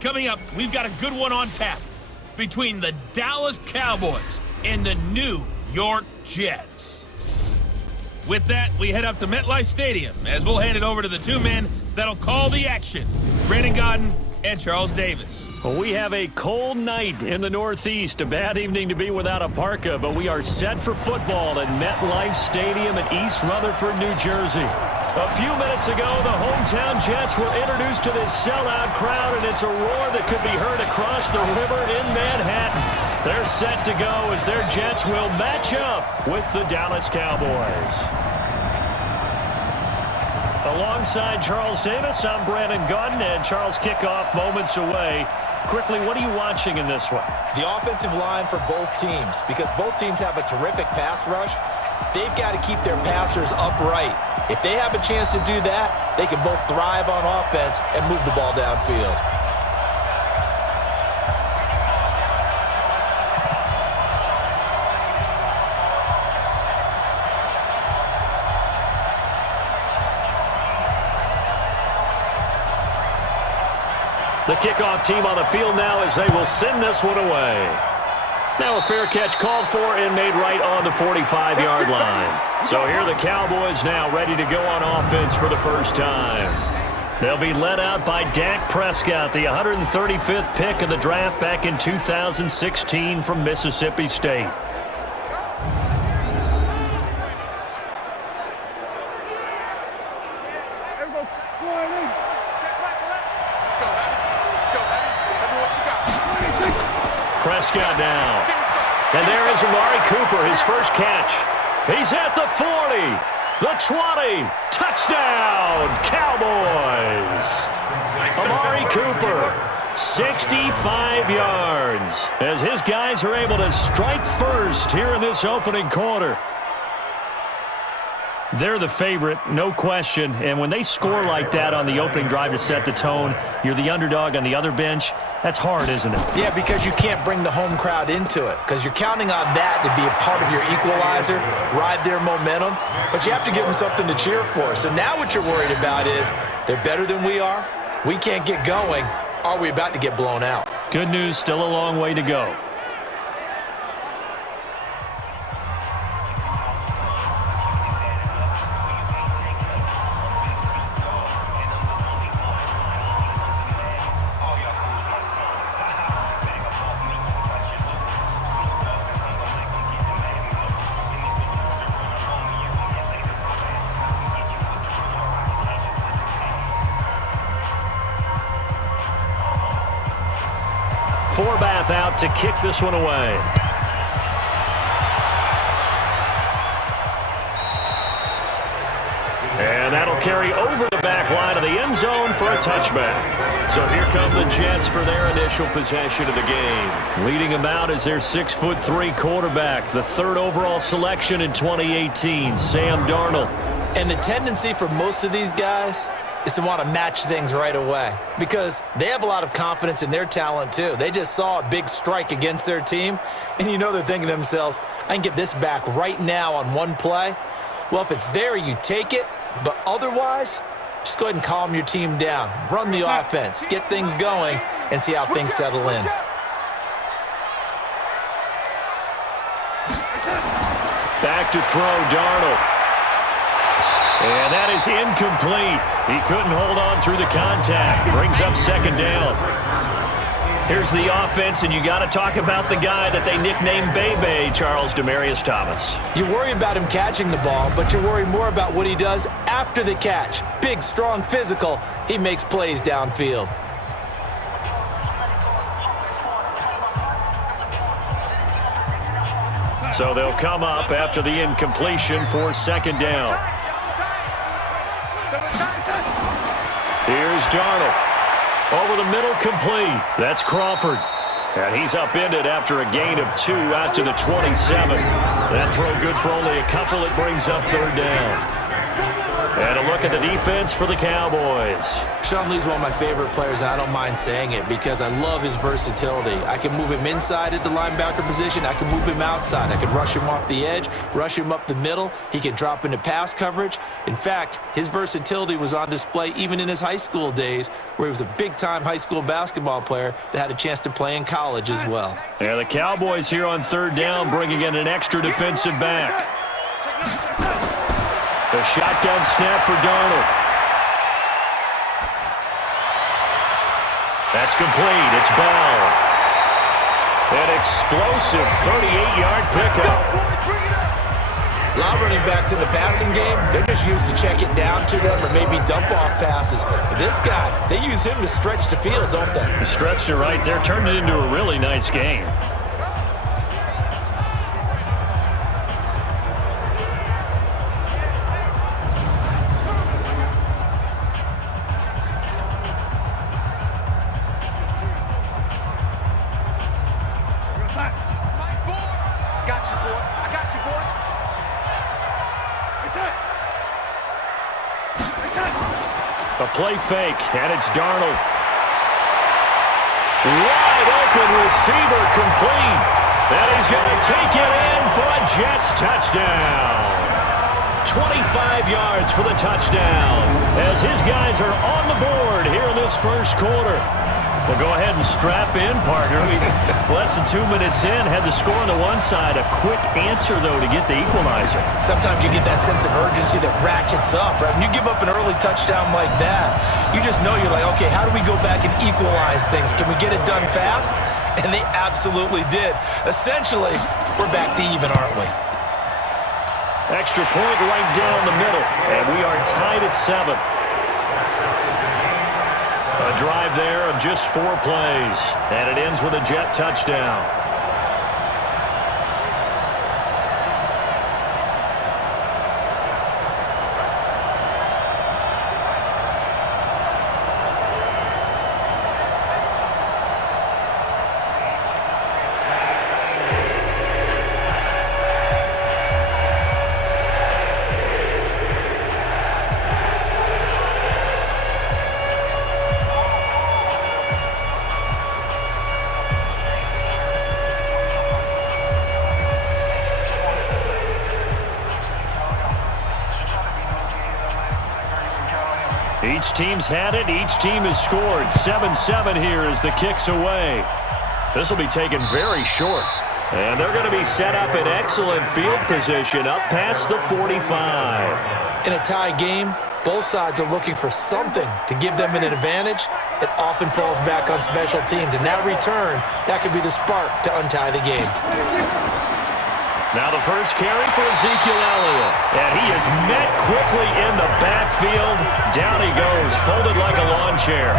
Coming up, we've got a good one on tap between the Dallas Cowboys and the New York Jets. With that, we head up to MetLife Stadium as we'll hand it over to the two men that'll call the action, Brandon Godden and Charles Davis. Well, we have a cold night in the Northeast. A bad evening to be without a parka, but we are set for football at MetLife Stadium in East Rutherford, New Jersey. A few minutes ago, the hometown Jets were introduced to this sellout crowd, and it's a roar that could be heard across the river in Manhattan. They're set to go as their Jets will match up with the Dallas Cowboys. Alongside Charles Davis, I'm Brandon Godden, and Charles, kickoff moments away. Quickly, what are you watching in this one? The offensive line for both teams, because both teams have a terrific pass rush. They've got to keep their passers upright. If they have a chance to do that, they can both thrive on offense and move the ball downfield. The kickoff team on the field now as they will send this one away. Now a fair catch called for and made right on the 45-yard line. So here are the Cowboys now ready to go on offense for the first time. They'll be led out by Dak Prescott, the 135th pick of the draft back in 2016 from Mississippi State. Prescott now. And there is Amari Cooper, his first catch. He's at the 40, the 20. Touchdown, Cowboys. Amari Cooper, 65 yards, as his guys are able to strike first here in this opening quarter. They're the favorite, no question, and when they score like that on the opening drive to set the tone, you're the underdog on the other bench. That's hard, isn't it? Yeah, because you can't bring the home crowd into it, because you're counting on that to be a part of your equalizer, ride their momentum, but you have to give them something to cheer for. So now what you're worried about is they're better than we are, we can't get going, are we about to get blown out? Good news, still a long way to go. Forbath out to kick this one away. And that'll carry over the back line of the end zone for a touchback. So here come the Jets for their initial possession of the game. Leading them out is their 6'3" quarterback, the third overall selection in 2018, Sam Darnold. And the tendency for most of these guys is to want to match things right away because they have a lot of confidence in their talent too. They just saw a big strike against their team, and you know they're thinking to themselves, I can get this back right now on one play. Well, if it's there, you take it, but otherwise, just go ahead and calm your team down. Run the offense, get things going, and see how things settle in. Back to throw, Darnold. And that is incomplete. He couldn't hold on through the contact. Brings up second down. Here's the offense, and you got to talk about the guy that they nicknamed Bebe, Charles Demaryius Thomas. You worry about him catching the ball, but you worry more about what he does after the catch. Big, strong, physical. He makes plays downfield. So they'll come up after the incompletion for second down. Here's Darnold. Over the middle, complete. That's Crawford. And he's upended after a gain of 2 out to the 27. That throw good for only a couple. It brings up third down. And a look at the defense for the Cowboys. Sean Lee's one of my favorite players, and I don't mind saying it because I love his versatility. I can move him inside at the linebacker position. I can move him outside. I can rush him off the edge, rush him up the middle. He can drop into pass coverage. In fact, his versatility was on display even in his high school days, where he was a big-time high school basketball player that had a chance to play in college as well. Yeah, the Cowboys here on third down bringing in an extra defensive back. The shotgun snap for Darnold. That's complete. It's Bell. An explosive 38-yard pickup. A lot of running backs in the passing game, they're just used to check it down to them or maybe dump-off passes. But this guy, they use him to stretch the field, don't they? He stretched it right there, turned it into a really nice game. A play fake, and it's Darnold. Wide open receiver complete. And he's going to take it in for a Jets touchdown. 25 yards for the touchdown as his guys are on the board here in this first quarter. Well, go ahead and strap in, partner. Less than 2 minutes in, had the score on the one side. A quick answer, though, to get the equalizer. Sometimes you get that sense of urgency that ratchets up, right? When you give up an early touchdown like that, you just know you're like, okay, how do we go back and equalize things? Can we get it done fast? And they absolutely did. Essentially, we're back to even, aren't we? Extra point right down the middle, and we are tied at 7. A drive there of just 4 plays, and it ends with a Jet touchdown. Each team's had it. Each team has scored. 7-7 here as the kick's away. This will be taken very short. And they're going to be set up in excellent field position up past the 45. In a tie game, both sides are looking for something to give them an advantage. It often falls back on special teams. And that return, that could be the spark to untie the game. Now the first carry for Ezekiel Elliott. And he is met quickly in the backfield. Down he goes, folded like a lawn chair.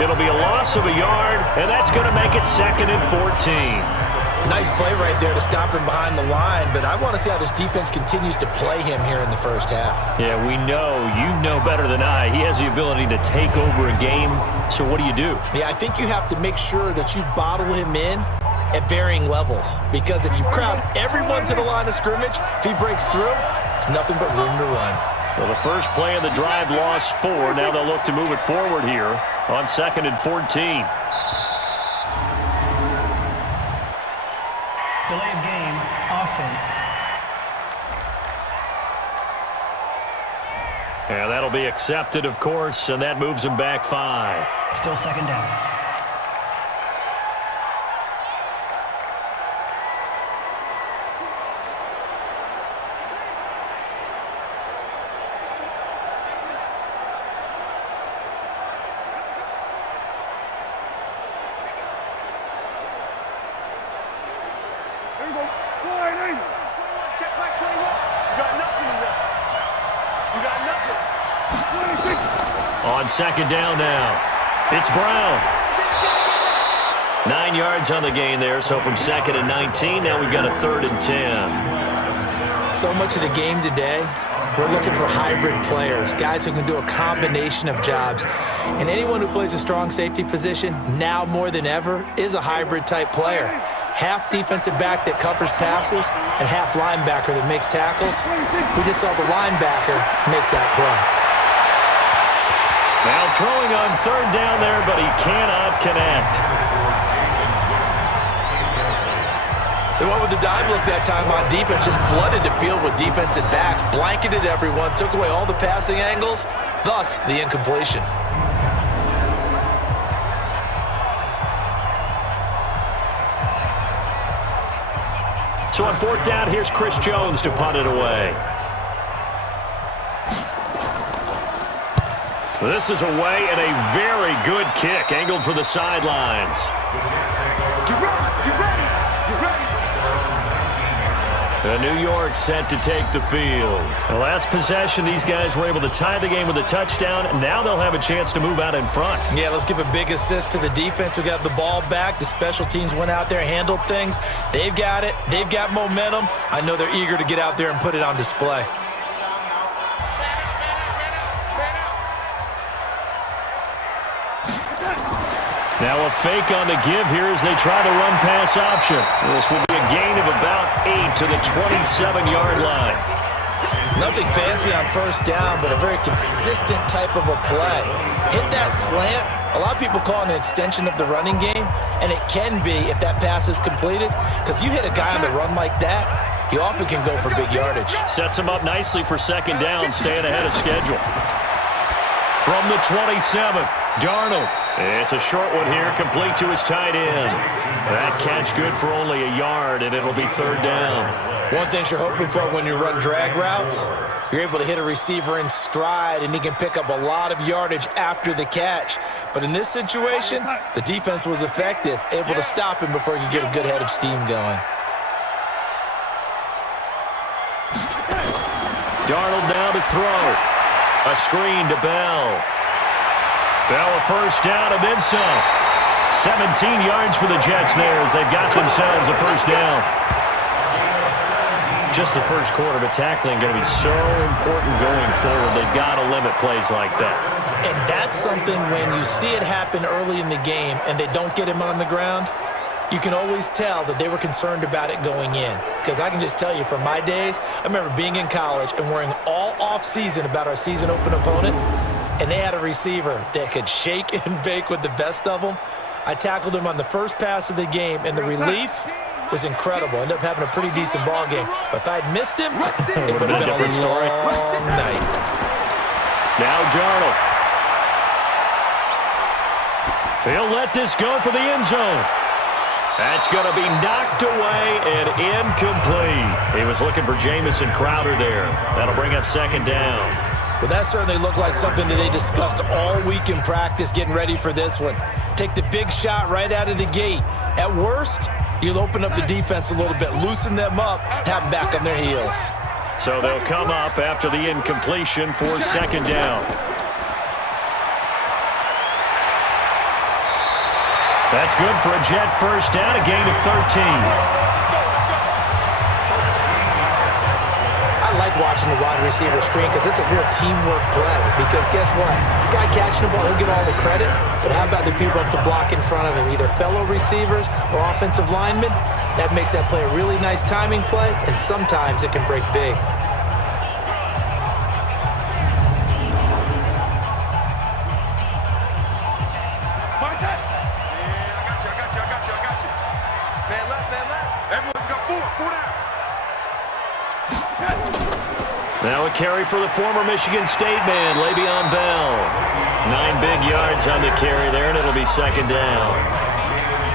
It'll be a loss of a yard, and that's going to make it 2nd and 14. Nice play right there to stop him behind the line, but I want to see how this defense continues to play him here in the first half. Yeah, we know. You know better than I. He has the ability to take over a game, so what do you do? Yeah, I think you have to make sure that you bottle him in at varying levels, because if you crowd everyone to the line of scrimmage, if he breaks through, it's nothing but room to run. Well, the first play of the drive lost 4. Now they'll look to move it forward here on 2nd and 14. Delay of game, offense. Yeah, that'll be accepted, of course, and that moves him back 5. Still 2nd down. On 2nd down now, it's Brown. 9 yards on the gain there, so from 2nd and 19, now we've got a 3rd and 10. So much of the game today, we're looking for hybrid players, guys who can do a combination of jobs. And anyone who plays a strong safety position, now more than ever, is a hybrid type player. Half defensive back that covers passes and half linebacker that makes tackles. We just saw the linebacker make that play. Now throwing on third down there, but he cannot connect. They went with the dime look that time on defense, just flooded the field with defensive backs, blanketed everyone, took away all the passing angles, thus the incompletion. So on fourth down, here's Chris Jones to punt it away. This is away and a very good kick, angled for the sidelines. The New York set to take the field. The last possession, these guys were able to tie the game with a touchdown. Now they'll have a chance to move out in front. Yeah, let's give a big assist to the defense who got the ball back. The special teams went out there, handled things. They've got it. They've got momentum. I know they're eager to get out there and put it on display. Now a fake on the give here as they try to run pass option. This will be a gain of about 8 to the 27-yard line. Nothing fancy on first down, but a very consistent type of a play. Hit that slant. A lot of people call it an extension of the running game, and it can be if that pass is completed, because you hit a guy on the run like that, he often can go for big yardage. Sets him up nicely for second down, staying ahead of schedule. From the 27, Darnold. It's a short one here, complete to his tight end. That catch good for only a yard, and it'll be third down. One thing you're hoping for when you run drag routes, you're able to hit a receiver in stride, and he can pick up a lot of yardage after the catch. But in this situation, the defense was effective, able to stop him before he could get a good head of steam going. Darnold now to throw. A screen to Bell. Bell a first down and then some. 17 yards for the Jets there as they've got themselves a first down. Just the first quarter, but tackling going to be so important going forward. They've got to limit plays like that. And that's something when you see it happen early in the game and they don't get him on the ground, you can always tell that they were concerned about it going in. Because I can just tell you from my days, I remember being in college and worrying all off-season about our season open opponent, and they had a receiver that could shake and bake with the best of them. I tackled him on the first pass of the game, and the relief was incredible. Ended up having a pretty decent ball game. But if I'd missed him, it would have been a different story. long night. Now Darnold. He'll let this go for the end zone. That's going to be knocked away and incomplete. He was looking for Jamison Crowder there. That'll bring up second down. Well, that certainly looked like something that they discussed all week in practice, getting ready for this one. Take the big shot right out of the gate. At worst, you'll open up the defense a little bit, loosen them up, have them back on their heels. So they'll come up after the incompletion for second down. That's good for a Jet first down, a gain of 13. I like watching the wide receiver screen because it's a real teamwork play. Because guess what? The guy catching the ball, he'll get all the credit. But how about the people up to block in front of him, either fellow receivers or offensive linemen? That makes that play a really nice timing play, and sometimes it can break big. Now a carry for the former Michigan State man, Le'Veon Bell. 9 big yards on the carry there, and it'll be second down.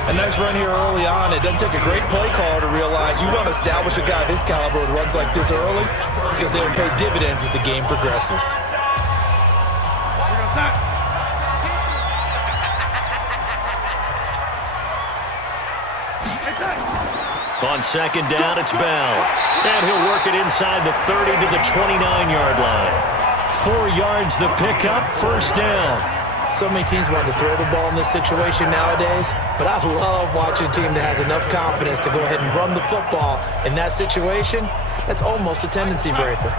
A nice run here early on. It doesn't take a great play caller to realize you want to establish a guy of his caliber with runs like this early because they will pay dividends as the game progresses. On second down, it's Bell. And he'll work it inside the 30 to the 29-yard line. 4 yards the pickup, first down. So many teams want to throw the ball in this situation nowadays, but I love watching a team that has enough confidence to go ahead and run the football. In that situation, that's almost a tendency breaker.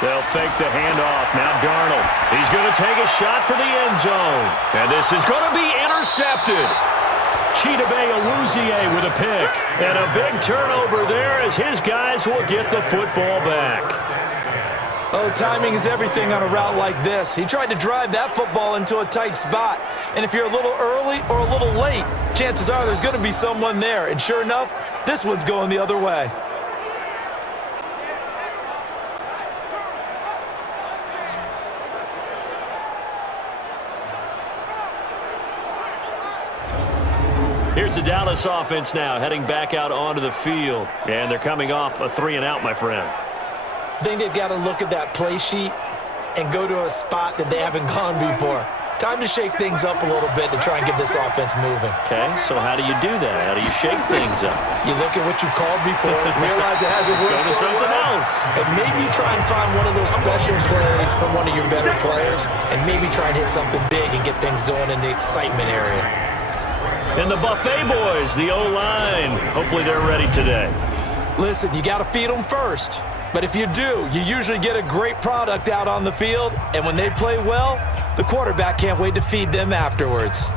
They'll fake the handoff. Now Darnold. He's going to take a shot for the end zone. And this is going to be intercepted. Chidobe with a pick. And a big turnover there as his guys will get the football back. Oh, timing is everything on a route like this. He tried to drive that football into a tight spot. And if you're a little early or a little late, chances are there's going to be someone there. And sure enough, this one's going the other way. Here's the Dallas offense now, heading back out onto the field. And they're coming off a 3-and-out, my friend. I think they've got to look at that play sheet and go to a spot that they haven't gone before. Time to shake things up a little bit to try and get this offense moving. Okay, so how do you do that? How do you shake things up? You look at what you called before, realize it hasn't worked Go to something else. And maybe you try and find one of those special plays from one of your better players, and maybe try and hit something big and get things going in the excitement area. And the Buffet boys, the O-line. Hopefully they're ready today. Listen, you got to feed them first. But if you do, you usually get a great product out on the field. And when they play well, the quarterback can't wait to feed them afterwards.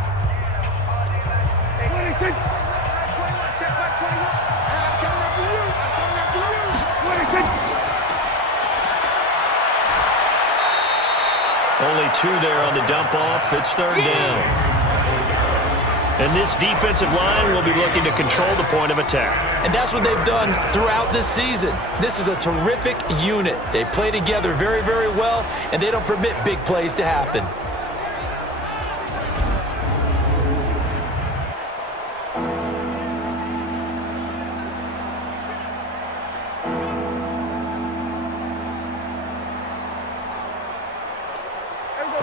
Only 2 there on the dump off. It's 3rd down. And this defensive line will be looking to control the point of attack. And that's what they've done throughout this season. This is a terrific unit. They play together very, very well, and they don't permit big plays to happen.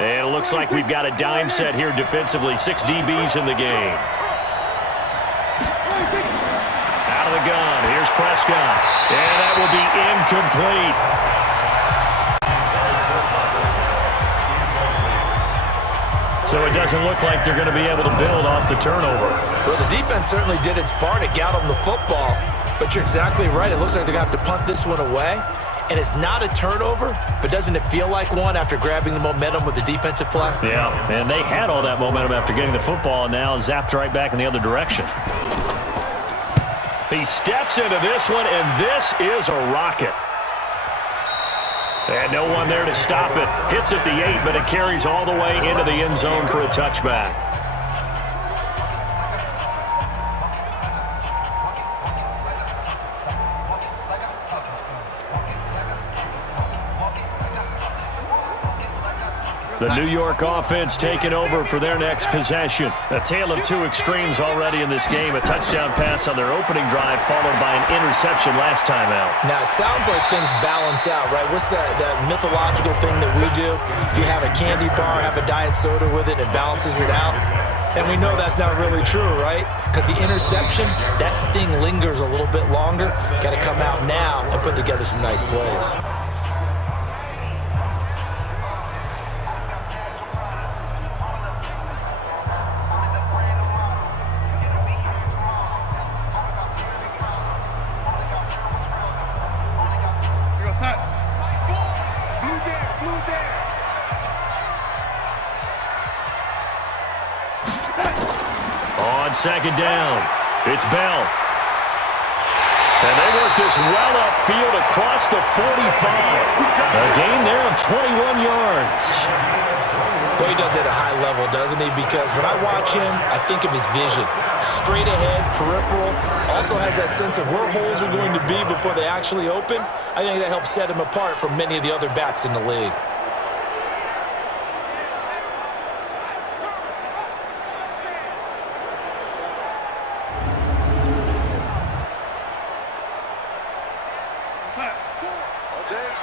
And it looks like we've got a dime set here defensively. 6 DBs in the game. Out of the gun. Here's Prescott. And that will be incomplete. So it doesn't look like they're going to be able to build off the turnover. Well, the defense certainly did its part. It got them the football. But you're exactly right. It looks like they're going to have to punt this one away. And it's not a turnover, but doesn't it feel like one after grabbing the momentum with the defensive play? Yeah, and they had all that momentum after getting the football, and now zapped right back in the other direction. He steps into this one, and this is a rocket. And no one there to stop it. Hits at the 8, but it carries all the way into the end zone for a touchback. The New York offense taking over for their next possession. A tale of 2 extremes already in this game. A touchdown pass on their opening drive, followed by an interception last time out. Now, it sounds like things balance out, right? What's that mythological thing that we do? If you have a candy bar, have a diet soda with it, it balances it out. And we know that's not really true, right? Because the interception, that sting lingers a little bit longer. Got to come out now and put together some nice plays. On 2nd down, it's Bell. And they work this well upfield across the 45. A gain there of 21 yards. Boy, he does it at a high level, doesn't he? Because when I watch him, I think of his vision. Straight ahead, peripheral. Also has that sense of where holes are going to be before they actually open. I think that helps set him apart from many of the other backs in the league.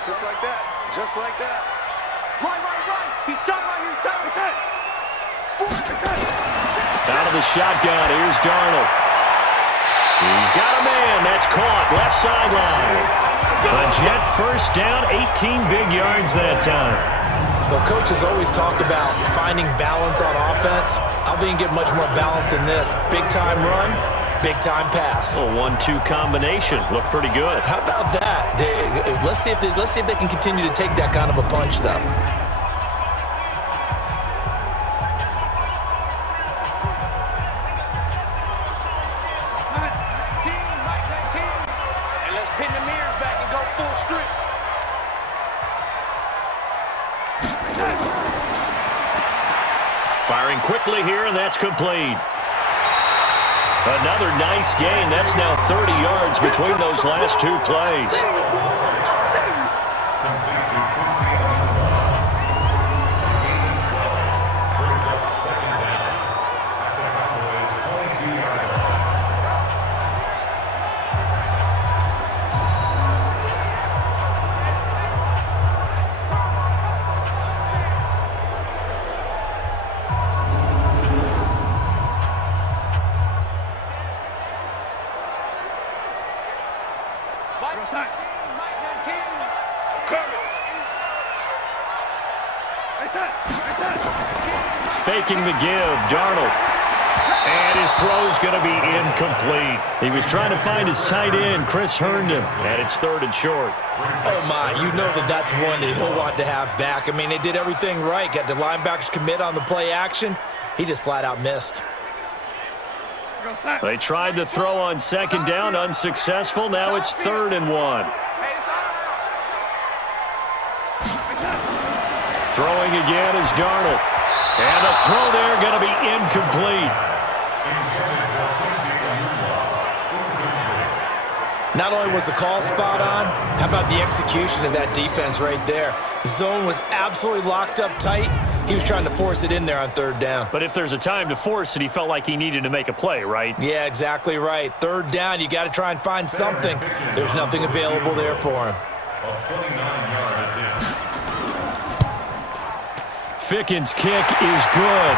Just like that. Just like that. Right. He's done right here. Out of the shotgun, here's Darnold. He's got a man. That's caught. Left sideline. A Jet first down, 18 big yards that time. Well, coaches always talk about finding balance on offense. I don't think you get much more balance than this. Big-time run, big-time pass. A 1-2 combination. Looked pretty good. How about that? Let's see if they can continue to take that kind of a punch, though. Firing quickly here, and that's complete. Another nice gain. That's now 30 yards between those last two plays. Faking the give, Darnold. And his throw's going to be incomplete. He was trying to find his tight end, Chris Herndon, and it's 3rd and short. Oh, my, you know that's one that he'll want to have back. I mean, they did everything right. Got the linebackers commit on the play action. He just flat out missed. They tried the throw on 2nd down, unsuccessful. Now it's 3rd and 1. Throwing again is Darnold. And the throw there going to be incomplete. Not only was the call spot on, how about the execution of that defense right there? Zone was absolutely locked up tight. He was trying to force it in there on 3rd down. But if there's a time to force it, he felt like he needed to make a play, right? Yeah, exactly right. 3rd down, you got to try and find something. There's nothing available there for him. Ficken's kick is good.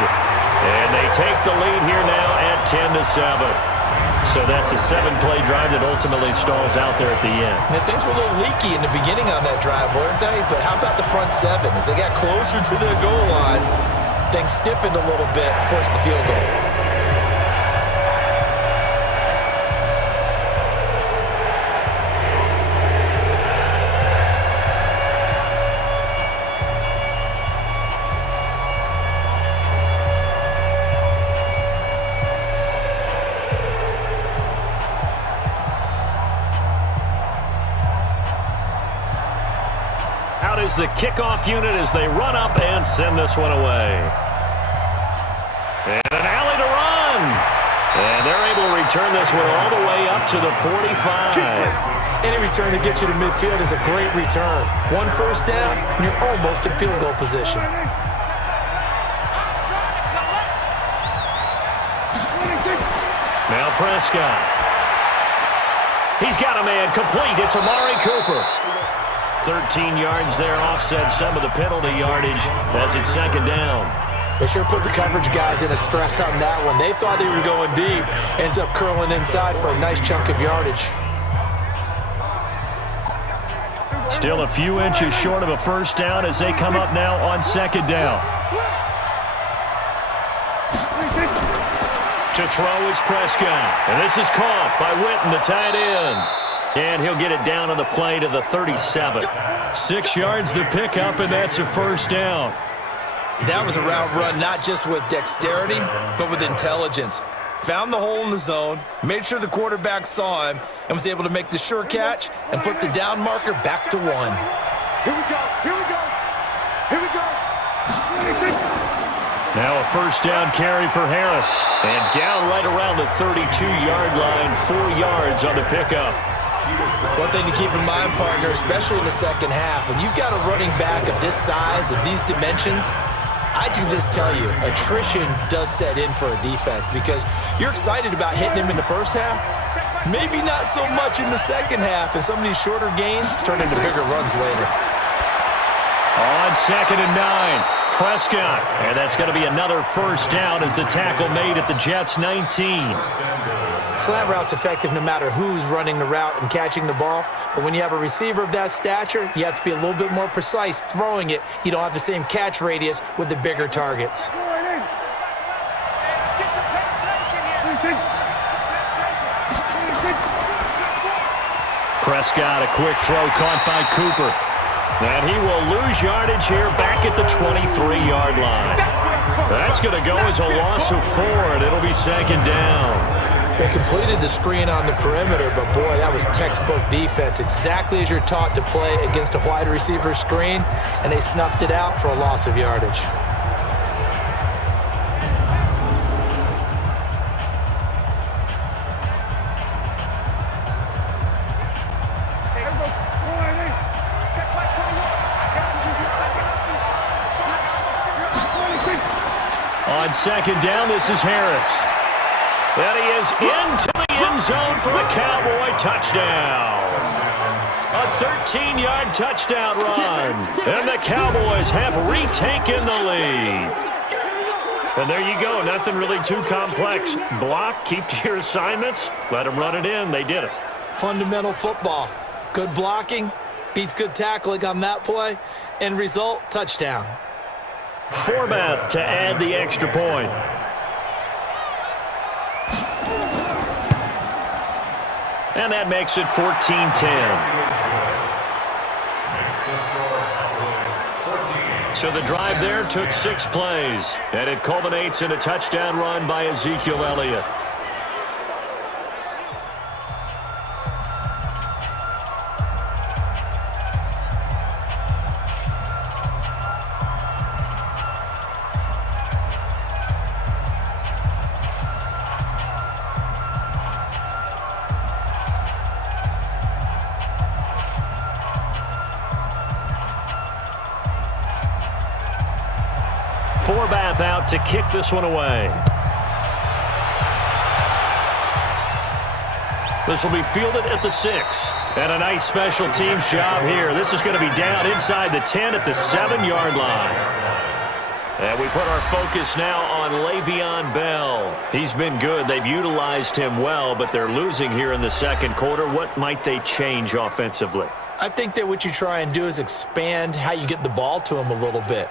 And they take the lead here now at 10-7. So that's a 7-play drive that ultimately stalls out there at the end. And things were a little leaky in the beginning on that drive, weren't they? But how about the front 7? As they got closer to the goal line, things stiffened a little bit, forced the field goal. Is the kickoff unit as they run up and send this one away. And an alley to run. And they're able to return this one all the way up to the 45. Any return to get you to midfield is a great return. 1 first down, and you're almost in field goal position. Now Prescott. He's got a man complete. It's Amari Cooper. 13 yards there, offset some of the penalty yardage as it's 2nd down. They sure put the coverage guys in a stress on that one. They thought they were going deep. Ends up curling inside for a nice chunk of yardage. Still a few inches short of a first down as they come up now on 2nd down. To throw is Prescott. And this is caught by Witten, the tight end. And he'll get it down on the play to the 37. 6 yards the pickup, and that's a first down. That was a route run not just with dexterity, but with intelligence. Found the hole in the zone, made sure the quarterback saw him, and was able to make the sure catch and flip the down marker back to 1. Here we go, here we go, here we go. Now a first down carry for Harris. And down right around the 32-yard line, 4 yards on the pickup. One thing to keep in mind, partner, especially in the second half, when you've got a running back of this size, of these dimensions, I can just tell you, attrition does set in for a defense because you're excited about hitting him in the first half, maybe not so much in the second half, and some of these shorter gains turn into bigger runs later. On 2nd and 9, Prescott, and that's going to be another first down as the tackle made at the Jets' 19. Slant route's effective no matter who's running the route and catching the ball. But when you have a receiver of that stature, you have to be a little bit more precise throwing it. You don't have the same catch radius with the bigger targets. Prescott, a quick throw caught by Cooper. And he will lose yardage here back at the 23-yard line. That's going to go as a loss of 4, and it'll be 2nd down. They completed the screen on the perimeter, but boy, that was textbook defense. Exactly as you're taught to play against a wide receiver screen, and they snuffed it out for a loss of yardage. On second down, this is Harris. And he is into the end zone for a Cowboy touchdown. A 13-yard touchdown run. And the Cowboys have retaken the lead. And there you go. Nothing really too complex. Block, keep to your assignments, let them run it in. They did it. Fundamental football. Good blocking beats good tackling on that play. End result, touchdown. Forbath to add the extra point. And that makes it 14-10. So the drive there took 6 plays, and it culminates in a touchdown run by Ezekiel Elliott. Forbath out to kick this one away. This will be fielded at the 6. And a nice special teams job here. This is going to be down inside the 10 at the 7-yard line. And we put our focus now on Le'Veon Bell. He's been good. They've utilized him well, but they're losing here in the second quarter. What might they change offensively? I think that what you try and do is expand how you get the ball to him a little bit.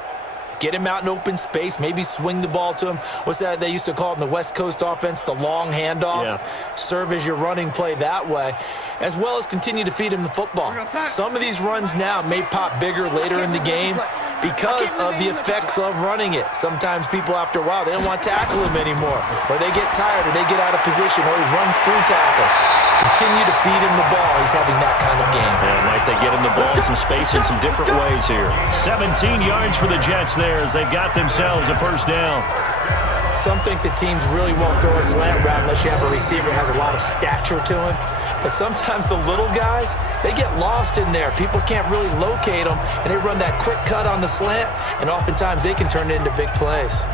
Get him out in open space, maybe swing the ball to him. What's that they used to call it in the West Coast offense, the long handoff? Yeah. Serve as your running play that way, as well as continue to feed him the football. Some of these runs now may pop bigger later in the game because of the effects of running it. Sometimes people, after a while, they don't want to tackle him anymore, or they get tired, or they get out of position, or he runs through tackles. Continue to feed him the ball. He's having that kind of game. Yeah, might they get him the ball in some space in some different ways here. 17 yards for the Jets there as they've got themselves a first down. Some think the teams really won't throw a slant route unless you have a receiver that has a lot of stature to him. But sometimes the little guys, they get lost in there. People can't really locate them, and they run that quick cut on the slant, and oftentimes they can turn it into big plays.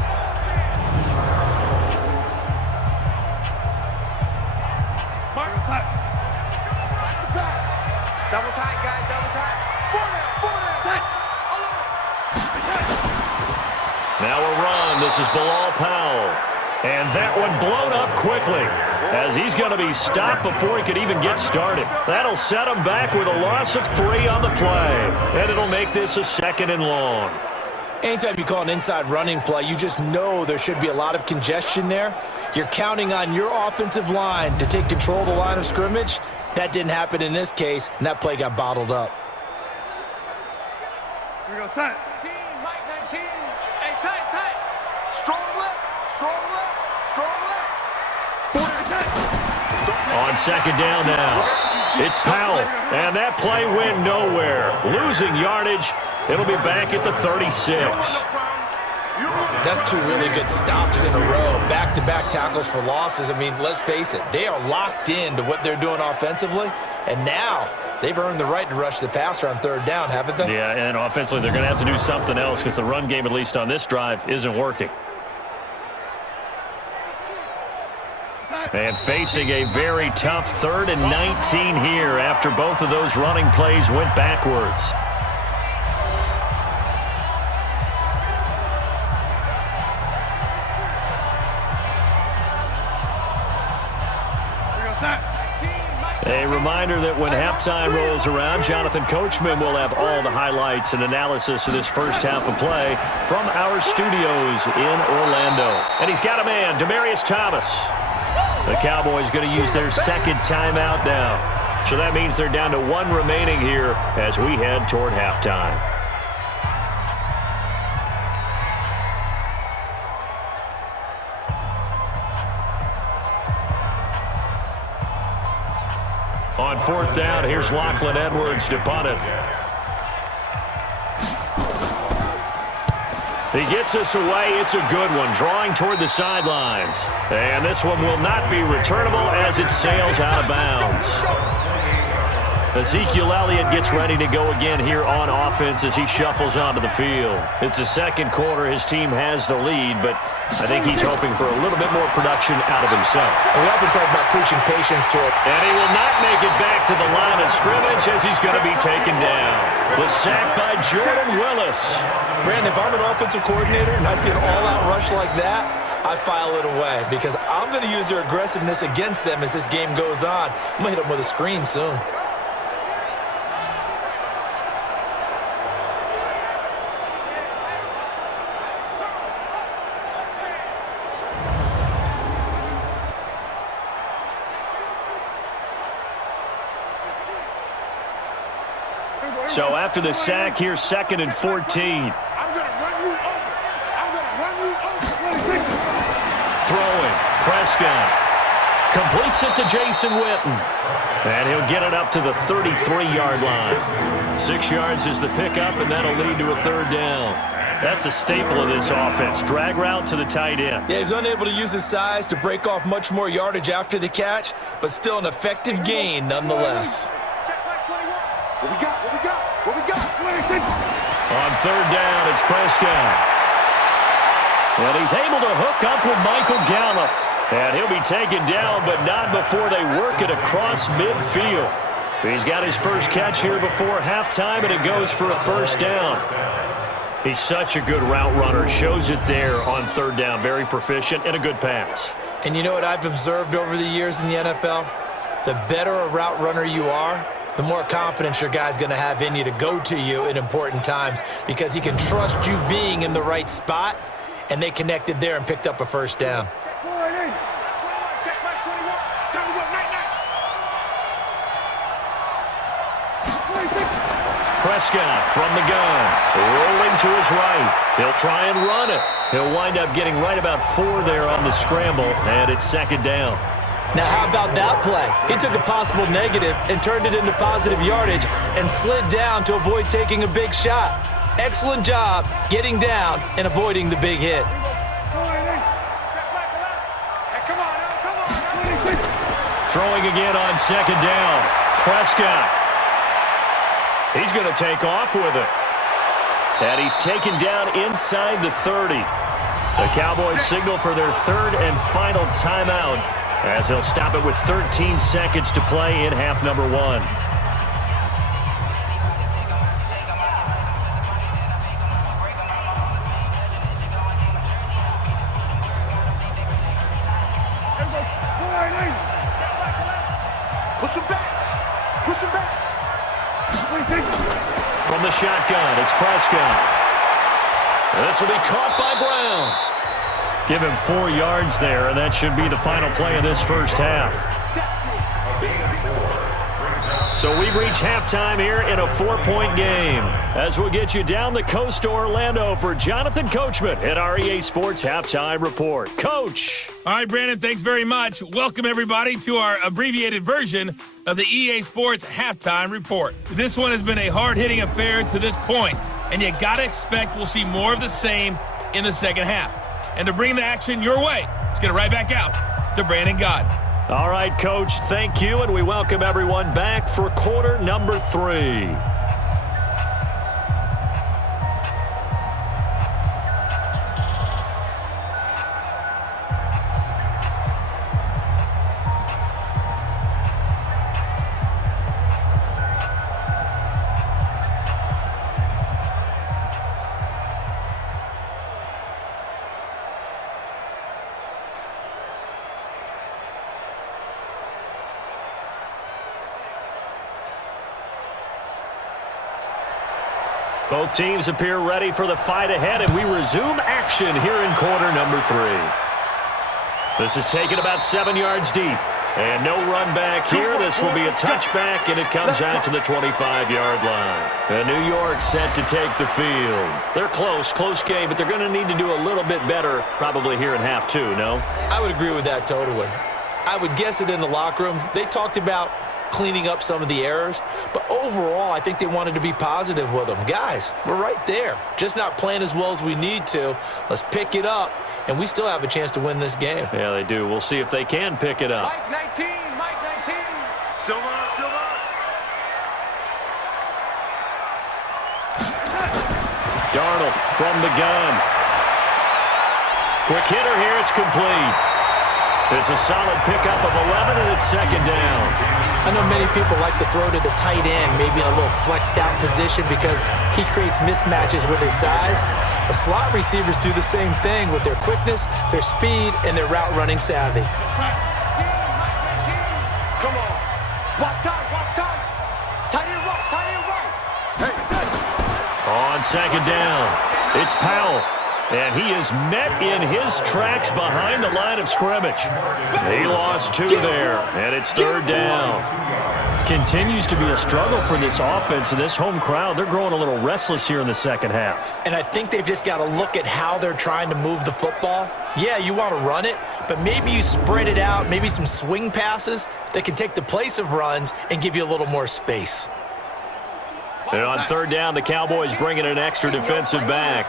Double tight, guys, double tight. Now a run. This is Bilal Powell. And that one blown up quickly as he's going to be stopped before he could even get started. That'll set him back with a loss of 3 on the play. And it'll make this a 2nd and long. Anytime you call an inside running play, you just know there should be a lot of congestion there. You're counting on your offensive line to take control of the line of scrimmage. That didn't happen in this case, and that play got bottled up. Here we go, set. 19, Mike 19. Hey, tight, tight. Strong left, strong left, strong left. On second down now, it's Powell, and that play went nowhere. Losing yardage, it'll be back at the 36. That's 2 really good stops in a row. Back-to-back tackles for losses. I mean, let's face it, they are locked into what they're doing offensively, and now they've earned the right to rush the passer on 3rd down, haven't they? Yeah, and offensively they're going to have to do something else because the run game, at least on this drive, isn't working. And facing a very tough 3rd and 19 here after both of those running plays went backwards. A reminder that when halftime rolls around, Jonathan Coachman will have all the highlights and analysis of this first half of play from our studios in Orlando. And he's got a man, Demaryius Thomas. The Cowboys going to use their 2nd timeout now. So that means they're down to 1 remaining here as we head toward halftime. On fourth down, here's Lachlan Edwards to punt it. He gets us away. It's a good one, drawing toward the sidelines. And this one will not be returnable as it sails out of bounds. Ezekiel Elliott gets ready to go again here on offense as he shuffles onto the field. It's the second quarter. His team has the lead, but I think he's hoping for a little bit more production out of himself. And we often talk about preaching patience to it. And he will not make it back to the line of scrimmage as he's going to be taken down. The sack by Jordan Willis. Brandon, if I'm an offensive coordinator and I see an all-out rush like that, I file it away because I'm going to use their aggressiveness against them as this game goes on. I'm going to hit them with a screen soon. So after the sack, here's 2nd and 14. I'm going to run you over. I'm going to run you over. Throwing. Prescott. Completes it to Jason Witten. And he'll get it up to the 33-yard line. 6 yards is the pickup, and that'll lead to a 3rd down. That's a staple of this offense. Drag route to the tight end. Yeah, he was unable to use his size to break off much more yardage after the catch, but still an effective gain nonetheless. What we got? What we got? What we got? On 3rd down, it's Prescott. And he's able to hook up with Michael Gallup. And he'll be taken down, but not before they work it across midfield. He's got his first catch here before halftime, and it goes for a 1st down. He's such a good route runner. Shows it there on 3rd down. Very proficient and a good pass. And you know what I've observed over the years in the NFL? The better a route runner you are, the more confidence your guy's going to have in you to go to you in important times because he can trust you being in the right spot, and they connected there and picked up a 1st down. Prescott from the gun, rolling to his right. He'll try and run it. He'll wind up getting right about 4 there on the scramble, and it's 2nd down. Now, how about that play? He took a possible negative and turned it into positive yardage and slid down to avoid taking a big shot. Excellent job getting down and avoiding the big hit. Throwing again on 2nd down. Prescott. He's going to take off with it. And he's taken down inside the 30. The Cowboys signal for their 3rd and final timeout, as they'll stop it with 13 seconds to play in half number 1. Push him back. Push him back. From the shotgun, it's Prescott. This will be caught by Brown. Give him 4 yards there, and that should be the final play of this first half. So we've reached halftime here in a 4-point game, as we'll get you down the coast to Orlando for Jonathan Coachman at our EA Sports Halftime Report. Coach. All right, Brandon, thanks very much. Welcome, everybody, to our abbreviated version of the EA Sports Halftime Report. This one has been a hard-hitting affair to this point, and you got to expect we'll see more of the same in the second half. And to bring the action your way, let's get it right back out to Brandon Gott. All right, Coach, thank you, and we welcome everyone back for quarter number 3. Both teams appear ready for the fight ahead, and we resume action here in quarter number 3. This is taken about 7 yards deep, and no run back here. This will be a touchback, and it comes out to the 25-yard line. And New York set to take the field. They're close game, but they're going to need to do a little bit better probably here in half 2, no? I would agree with that totally. I would guess it in the locker room. They talked about cleaning up some of the errors. But overall, I think they wanted to be positive with them. Guys, we're right there. Just not playing as well as we need to. Let's pick it up, and we still have a chance to win this game. Yeah, they do. We'll see if they can pick it up. Mike 19, Mike 19. Silver. Darnold from the gun. Quick hitter here. It's complete. It's a solid pickup of 11, and it's second down. I know many people like to throw to the tight end, maybe in a little flexed out position because he creates mismatches with his size. The slot receivers do the same thing with their quickness, their speed, and their route running savvy. Come on. Walk time. Tight end right. On second down, it's Powell. And he is met in his tracks behind the line of scrimmage. He lost 2 there, and it's third down. Continues to be a struggle for this offense and this home crowd. They're growing a little restless here in the second half. And I think they've just got to look at how they're trying to move the football. Yeah, you want to run it, but maybe you spread it out, maybe some swing passes that can take the place of runs and give you a little more space. And on third down, the Cowboys bring in an extra defensive back.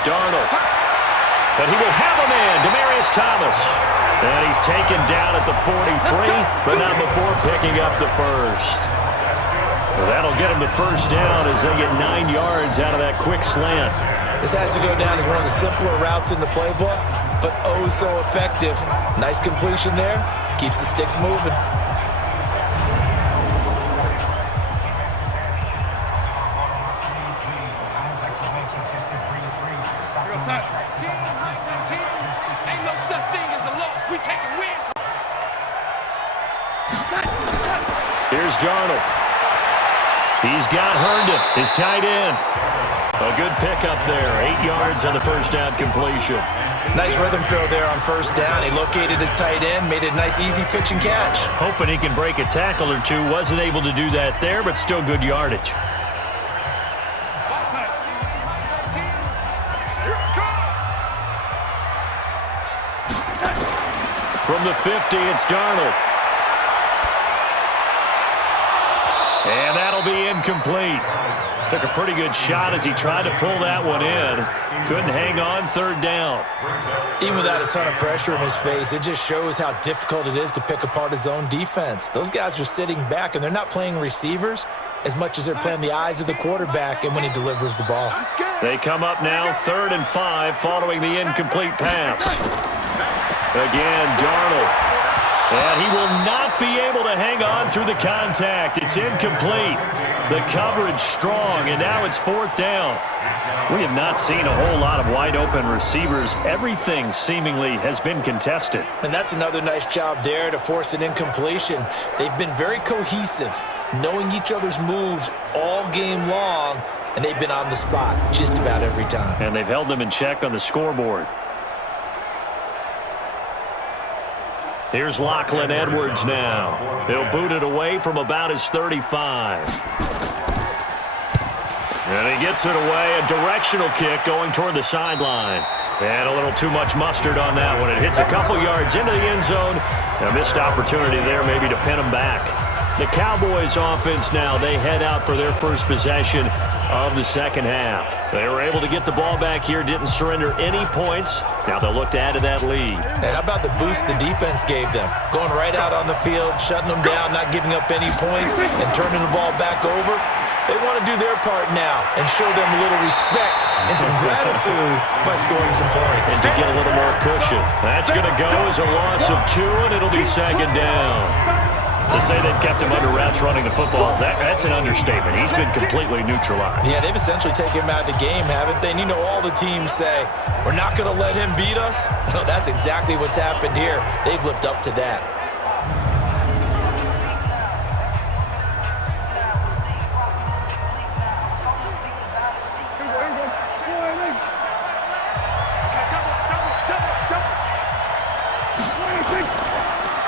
Darnold. But he will have a man, Demaryius Thomas. And he's taken down at the 43, but not before picking up the first. Well, that'll get him the first down as they get 9 yards out of that quick slant. This has to go down as one of the simpler routes in the playbook, but oh so effective. Nice completion there. Keeps the sticks moving. Ain't no such thing as a loss. We taking wins. Here's Darnold. He's got Herndon, his tight end. A good pickup there. 8 yards on the first down completion. Nice rhythm throw there on first down. He located his tight end, made it a nice easy pitch and catch. Hoping he can break a tackle or two. Wasn't able to do that there, but still good yardage. From the 50, it's Darnold. And that'll be incomplete. Took a pretty good shot as he tried to pull that one in. Couldn't hang on third down. Even without a ton of pressure in his face, it just shows how difficult it is to pick apart his own defense. Those guys are sitting back, and they're not playing receivers as much as they're playing the eyes of the quarterback and when he delivers the ball. They come up now 3rd and 5 following the incomplete pass. Again, Darnold. And he will not be able to hang on through the contact. It's incomplete. The coverage strong, and now it's 4th down. We have not seen a whole lot of wide-open receivers. Everything seemingly has been contested. And that's another nice job there to force an incompletion. They've been very cohesive, knowing each other's moves all game long, and they've been on the spot just about every time. And they've held them in check on the scoreboard. Here's Lachlan Edwards now. He'll boot it away from about his 35. And he gets it away, a directional kick going toward the sideline. And a little too much mustard on that one. It hits a couple yards into the end zone. A missed opportunity there maybe to pin him back. The Cowboys offense now, they head out for their first possession of the second half. They were able to get the ball back here, didn't surrender any points. Now they'll look to add to that lead. Hey, how about the boost the defense gave them? Going right out on the field, shutting them down, not giving up any points, and turning the ball back over. They want to do their part now and show them a little respect and some gratitude by scoring some points. And to get a little more cushion. That's going to go as a loss of 2, and it'll be second down. To say they've kept him under wraps running the football, that's an understatement. He's been completely neutralized. Yeah, they've essentially taken him out of the game, haven't they? And you know all the teams say, we're not going to let him beat us. Well, that's exactly what's happened here. They've lived up to that.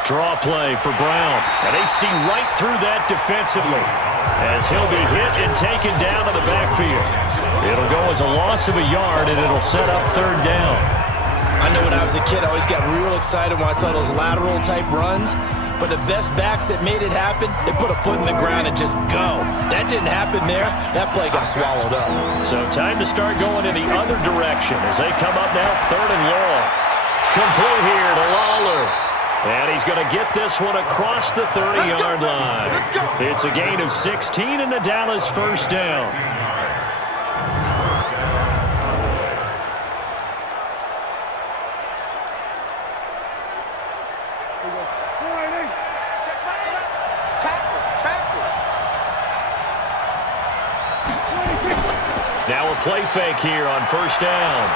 Draw play for Brown. And they see right through that defensively as he'll be hit and taken down to the backfield. It'll go as a loss of a yard, and it'll set up 3rd down. I know when I was a kid, I always got real excited when I saw those lateral type runs. But the best backs that made it happen, they put a foot in the ground and just go. That didn't happen there. That play got swallowed up. So time to start going in the other direction as they come up now 3rd and long. Complete here to Lawler. And he's going to get this one across the 30-yard line. It's a gain of 16 and a Dallas first down. Now a play fake here on first down.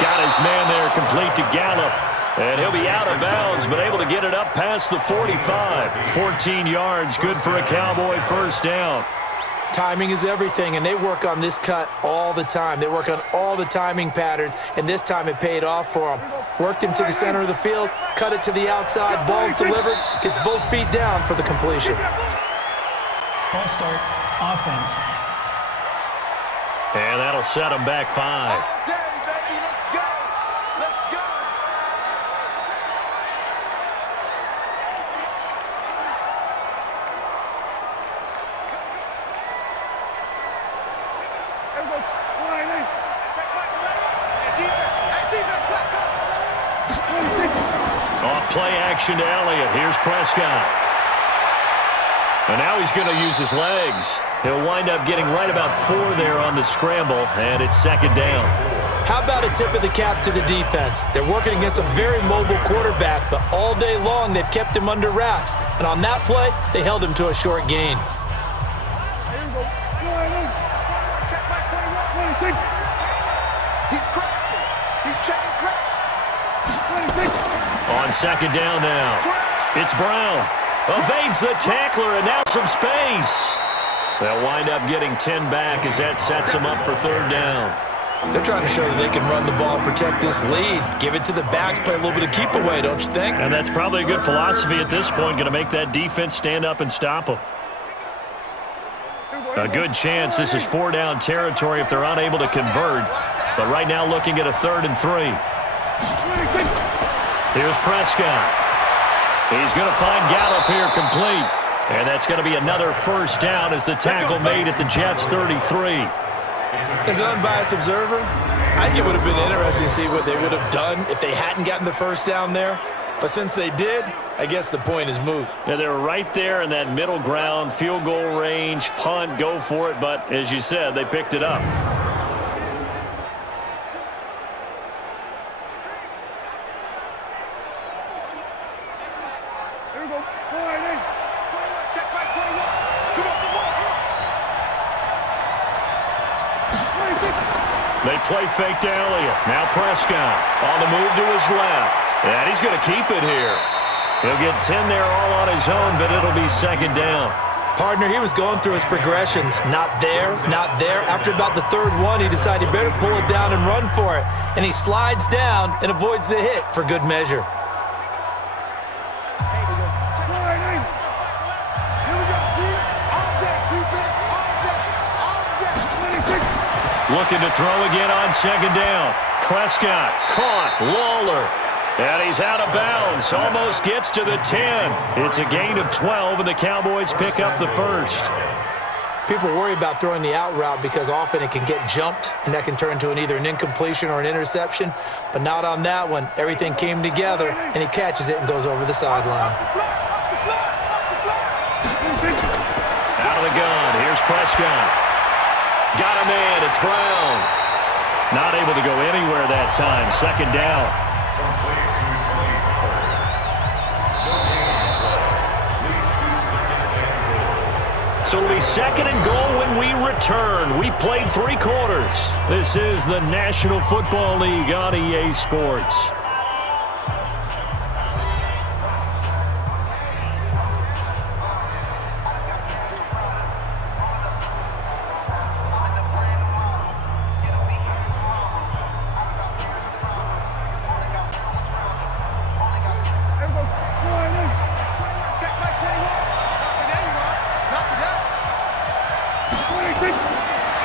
Got his man there complete to Gallup. And he'll be out of bounds, but able to get it up past the 45. 14 yards, good for a Cowboy first down. Timing is everything, and they work on this cut all the time. They work on all the timing patterns, and this time it paid off for them. Worked him to the center of the field, cut it to the outside, ball's delivered, gets both feet down for the completion. False start, offense. And that'll set him back 5. Off play action to Elliott. Here's Prescott. And now he's going to use his legs. He'll wind up getting right about 4 there on the scramble, and it's 2nd down. How about a tip of the cap to the defense? They're working against a very mobile quarterback, but all day long they've kept him under wraps. And on that play, they held him to a short gain. He's crashing. He's checking crack. On 2nd down now. It's Brown. Evades the tackler, and now some space. They'll wind up getting 10 back as that sets them up for 3rd down. They're trying to show that they can run the ball, protect this lead. Give it to the backs, play a little bit of keep away, don't you think? And that's probably a good philosophy at this point, going to make that defense stand up and stop them. A good chance this is 4-down territory if they're unable to convert. But right now looking at a 3rd and 3. Here's Prescott. He's going to find Gallup here complete. And that's going to be another first down as the tackle made at the Jets' 33. As an unbiased observer, I think it would have been interesting to see what they would have done if they hadn't gotten the first down there. But since they did, I guess the point is moot. Yeah, they were right there in that middle ground, field goal range, punt, go for it. But as you said, they picked it up. They play fake to Elliott. Now Prescott on the move to his left. And he's going to keep it here. He'll get 10 there all on his own, but it'll be 2nd down. Partner, he was going through his progressions. Not there, not there. After about the 3rd one, he decided he better pull it down and run for it. And he slides down and avoids the hit for good measure. Looking to throw again on 2nd down. Prescott caught. Lawler. And he's out of bounds. Almost gets to the 10. It's a gain of 12, and the Cowboys pick up the first. People worry about throwing the out route because often it can get jumped, and that can turn into either an incompletion or an interception. But not on that one. Everything came together, and he catches it and goes over the sideline. Out of the gun. Here's Prescott. Got a man. It's Brown. Not able to go anywhere that time. 2nd down. So it'll be 2nd and goal when we return. We've played 3 quarters. This is the National Football League on EA Sports.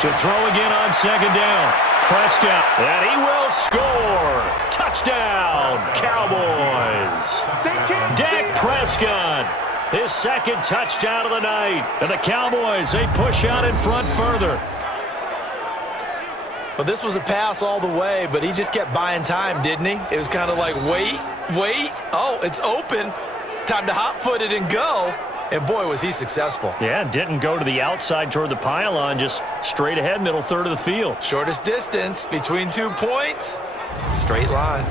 To throw again on 2nd down. Prescott, and he will score. Touchdown, Cowboys. Dak Prescott, his second touchdown of the night. And the Cowboys, they push out in front further. Well, this was a pass all the way, but he just kept buying time, didn't he? It was kind of like, wait. Oh, it's open. Time to hot-foot it and go. And, boy, was he successful. Yeah, didn't go to the outside toward the pylon, just straight ahead, middle third of the field. Shortest distance between 2 points. Straight line.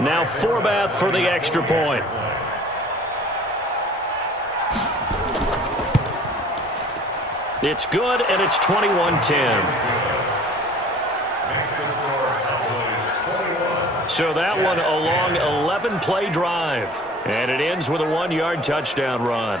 Now Forbath for the extra point. It's good, and it's 21-10. So that one a long 11-play drive. And it ends with a 1-yard touchdown run.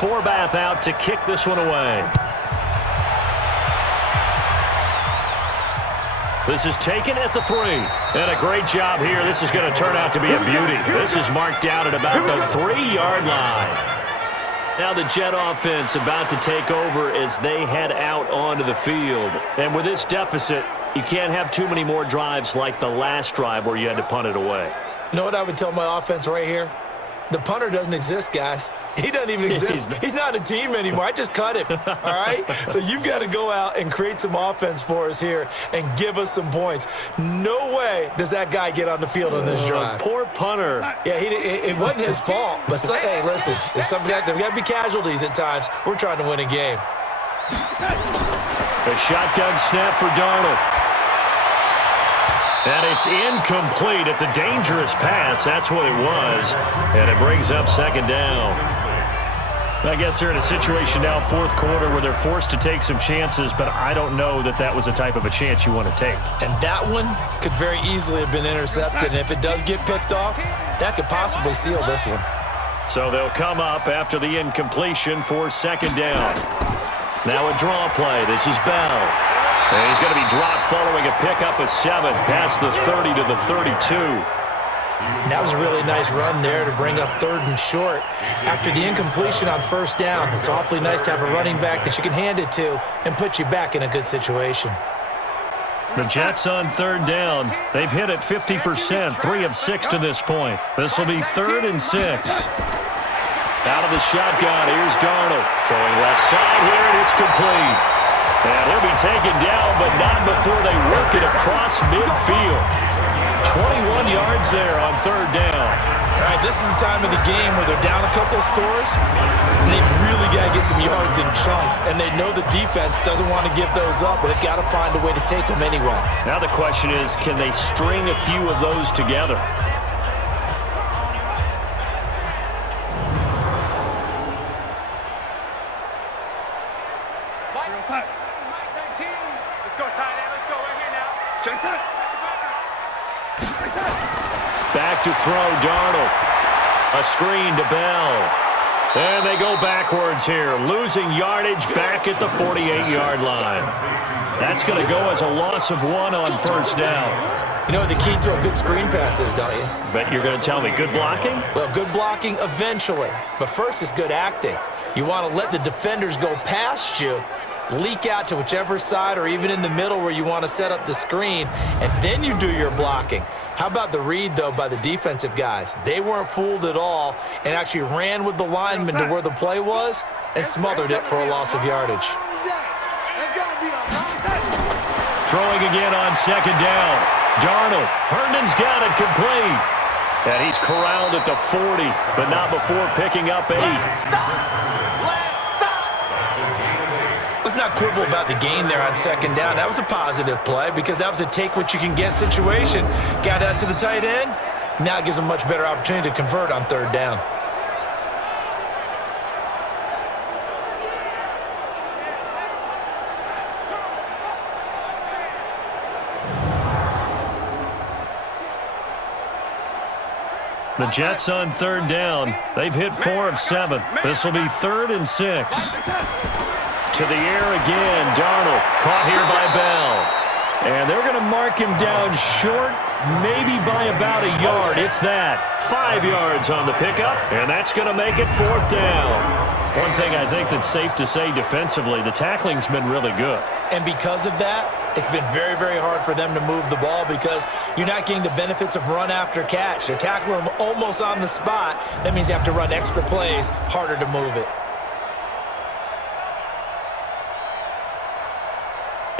Forbath out to kick this one away. This is taken at the 3. And a great job here. This is going to turn out to be a beauty. This is marked down at about the 3-yard line. Now the Jet offense about to take over as they head out onto the field. And with this deficit, you can't have too many more drives like the last drive where you had to punt it away. You know what I would tell my offense right here? The punter doesn't exist, guys. He doesn't even exist. He's not a team anymore. I just cut him, all right? So you've got to go out and create some offense for us here and give us some points. No way does that guy get on the field on this drive. Poor punter. Yeah, it wasn't his fault. But, hey, listen, there's got to be casualties at times. We're trying to win a game. A shotgun snap for Darnold. And it's incomplete. It's a dangerous pass. That's what it was. And it brings up second down. I guess they're in a situation now, fourth quarter, where they're forced to take some chances, but I don't know that that was the type of a chance you want to take. And that one could very easily have been intercepted. And if it does get picked off, that could possibly seal this one. So they'll come up after the incompletion for second down. Now a draw play. This is Bell. And he's going to be dropped following a pickup of 7 past the 30 to the 32. And that was a really nice run there to bring up 3rd and short. After the incompletion on first down, it's awfully nice to have a running back that you can hand it to and put you back in a good situation. The Jets on 3rd down. They've hit it 50%, 3 of 6 to this point. This will be 3rd and 6. Out of the shotgun, here's Darnold. Throwing left side here, and it's complete. And he'll be taken down, but not before they work it across midfield. 21 yards there on 3rd down. All right, this is the time of the game where they're down a couple of scores, and they've really got to get some yards in chunks, and they know the defense doesn't want to give those up, but they've got to find a way to take them anyway. Now the question is, can they string a few of those together? Back to throw, Darnold. A screen to Bell. And they go backwards here, losing yardage back at the 48-yard line. That's going to go as a loss of 1 on first down. You know what the key to a good screen pass is, don't you? Bet you're going to tell me good blocking? Well, good blocking eventually. But first is good acting. You want to let the defenders go past you, leak out to whichever side or even in the middle where you want to set up the screen, and then you do your blocking. How about the read, though, by the defensive guys? They weren't fooled at all and actually ran with the lineman to where the play was and smothered it for a loss of yardage. Throwing again on second down. Darnold. Herndon's got it complete. And he's corralled at the 40, but not before picking up 8. Let's not quibble about the gain there on second down. That was a positive play because that was a take-what-you-can-get situation. Got out to the tight end. Now it gives them a much better opportunity to convert on third down. The Jets on third down. They've hit 4 of 7. This will be 3rd and 6. To the air again. Darnold caught here by Bell. And they're going to mark him down short, maybe by about a yard, if that. 5 yards on the pickup, and that's going to make it 4th down. One thing I think that's safe to say defensively, the tackling's been really good. And because of that, it's been very, very hard for them to move the ball because you're not getting the benefits of run after catch. They're tackling them almost on the spot. That means you have to run extra plays, harder to move it.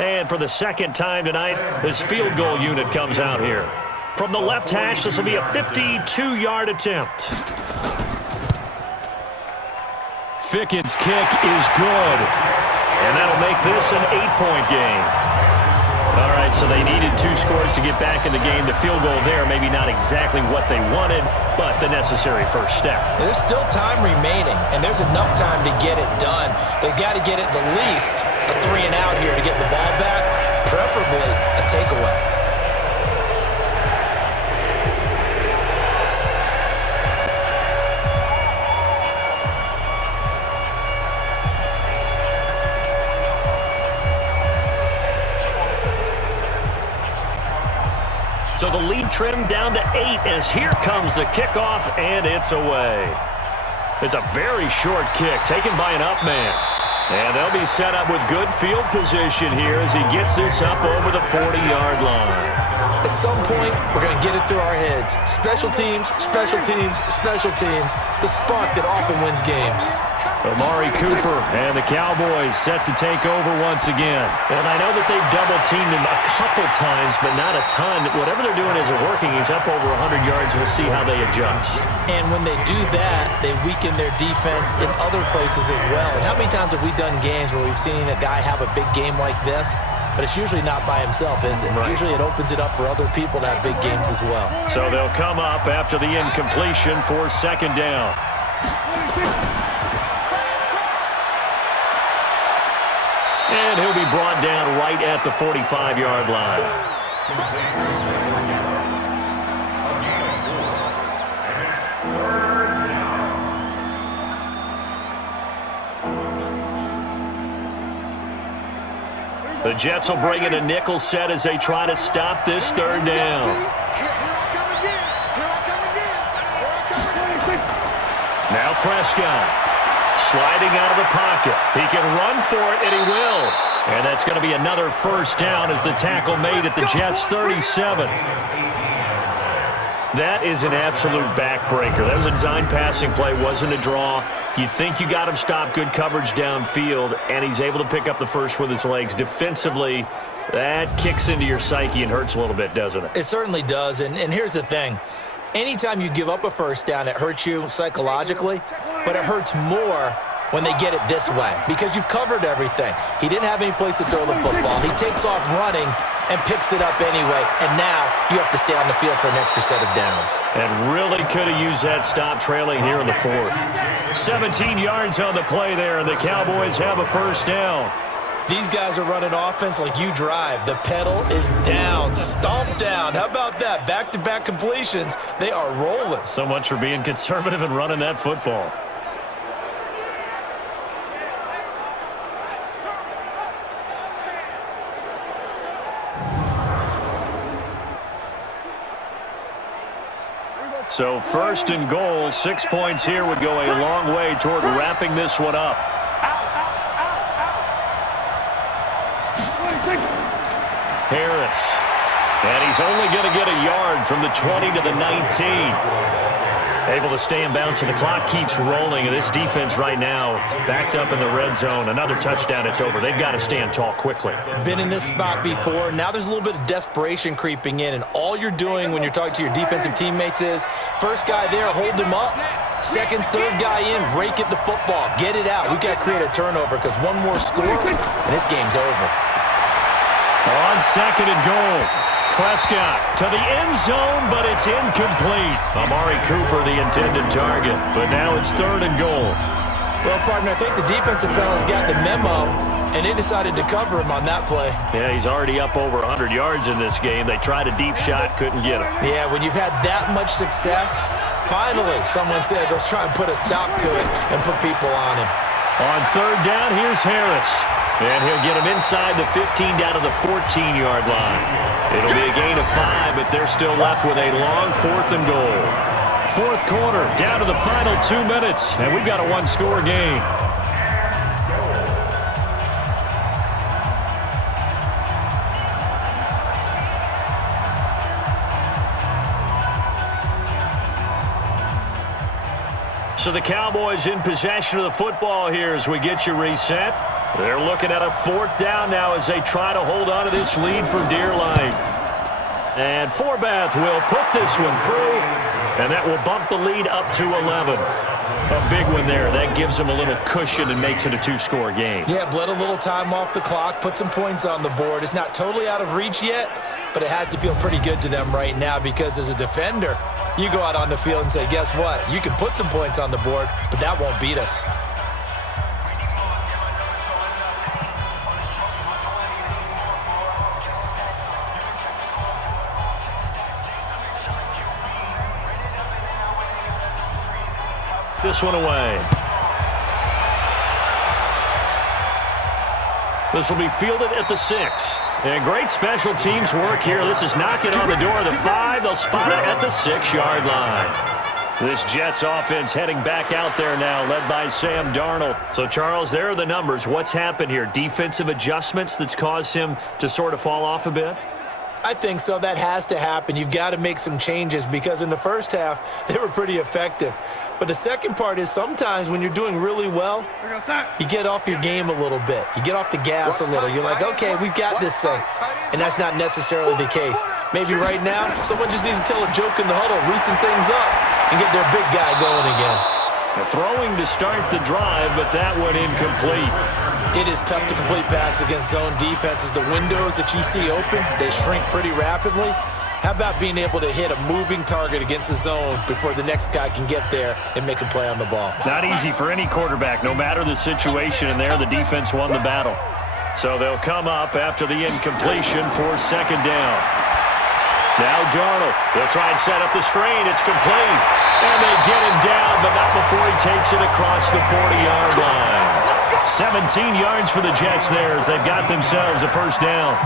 And for the second time tonight, this field goal unit comes out here. From the left hash, this will be a 52-yard attempt. Fickett's kick is good. And that'll make this an 8-point game. All right, so they needed 2 scores to get back in the game. The field goal there, maybe not exactly what they wanted, but the necessary first step. There's still time remaining, and there's enough time to get it done. They've got to get it the least a 3-and-out here to get the ball back, preferably a takeaway. So the lead trimmed down to 8 as here comes the kickoff, and it's away. It's a very short kick taken by an up man. And they'll be set up with good field position here as he gets this up over the 40-yard line. At some point, we're going to get it through our heads. Special teams, special teams, special teams. The spark that often wins games. Amari Cooper and the Cowboys set to take over once again. And I know that they've double-teamed him a couple times, but not a ton. Whatever they're doing isn't working. He's up over 100 yards. We'll see how they adjust. And when they do that, they weaken their defense in other places as well. And how many times have we done games where we've seen a guy have a big game like this? But it's usually not by himself, is it? Right. Usually it opens it up for other people to have big games as well. So they'll come up after the incompletion for second down. And he'll be brought down right at the 45-yard line. The Jets will bring in a nickel set as they try to stop this third down. Now Prescott. Sliding out of the pocket. He can run for it, and he will. And that's going to be another first down as the tackle made at the Jets' 37. That is an absolute backbreaker. That was a design passing play, wasn't a draw. You think you got him stopped, good coverage downfield, and he's able to pick up the first with his legs. Defensively, that kicks into your psyche and hurts a little bit, doesn't it? It certainly does, and here's the thing. Anytime you give up a first down, it hurts you psychologically, but it hurts more when they get it this way because you've covered everything. He didn't have any place to throw the football. He takes off running and picks it up anyway, and now you have to stay on the field for an extra set of downs. And really could have used that stop trailing here in the 4th. 17 yards on the play there, and the Cowboys have a first down. These guys are running offense like you drive. The pedal is down, stomp down. How about that? Back-to-back completions. They are rolling. So much for being conservative and running that football. So 1st and goal, 6 points here would go a long way toward wrapping this one up. Harris. And he's only going to get a yard from the 20 to the 19. Able to stay in bounds, and the clock keeps rolling. And this defense right now backed up in the red zone. Another touchdown, it's over. They've got to stand tall quickly. Been in this spot before. Now there's a little bit of desperation creeping in, and all you're doing when you're talking to your defensive teammates is, first guy there, hold him up, Second, third guy in, rake at the football. Get it out. We've got to create a turnover because one more score, and this game's over. On second and goal. Prescott to the end zone, but it's incomplete. Amari Cooper, the intended target, but now it's third and goal. Well, partner, I think the defensive fellas got the memo, and they decided to cover him on that play. Yeah, he's already up over 100 yards in this game. They tried a deep shot, couldn't get him. Yeah, when you've had that much success, finally someone said, let's try and put a stop to it and put people on him. On third down, here's Harris. And he'll get him inside the 15 down to the 14-yard line. It'll be a gain of 5, but they're still left with a long fourth and goal. Fourth quarter, down to the final 2 minutes, and we've got a one-score game. So the Cowboys in possession of the football here as we get you reset. They're looking at a fourth down now as they try to hold on to this lead for dear life. And Forbath will put this one through, and that will bump the lead up to 11. A big one there. That gives them a little cushion and makes it a two-score game. Yeah, bled a little time off the clock, put some points on the board. It's not totally out of reach yet, but it has to feel pretty good to them right now because as a defender, you go out on the field and say, guess what? You can put some points on the board, but that won't beat us. This one away. This will be fielded at the 6. And great special teams work here. This is knocking on the door of the 5. They'll spot it at the 6-yard line. This Jets offense heading back out there now, led by Sam Darnold. So, Charles, there are the numbers. What's happened here? Defensive adjustments that's caused him to sort of fall off a bit? I think so. That has to happen. You've got to make some changes because in the first half, they were pretty effective. But the second part is sometimes when you're doing really well, you get off your game a little bit. You get off the gas a little. You're like, okay, we've got this thing. And that's not necessarily the case. Maybe right now, someone just needs to tell a joke in the huddle, loosen things up, and get their big guy going again. Throwing to start the drive, but that one incomplete. It is tough to complete passes against zone defenses. The windows that you see open, they shrink pretty rapidly. How about being able to hit a moving target against a zone before the next guy can get there and make a play on the ball? Not easy for any quarterback, no matter the situation, and there the defense won the battle. So they'll come up after the incompletion for second down. Now Darnold, they'll try and set up the screen. It's complete. And they get him down, but not before he takes it across the 40-yard line. 17 yards for the Jets there as they've got themselves a first down.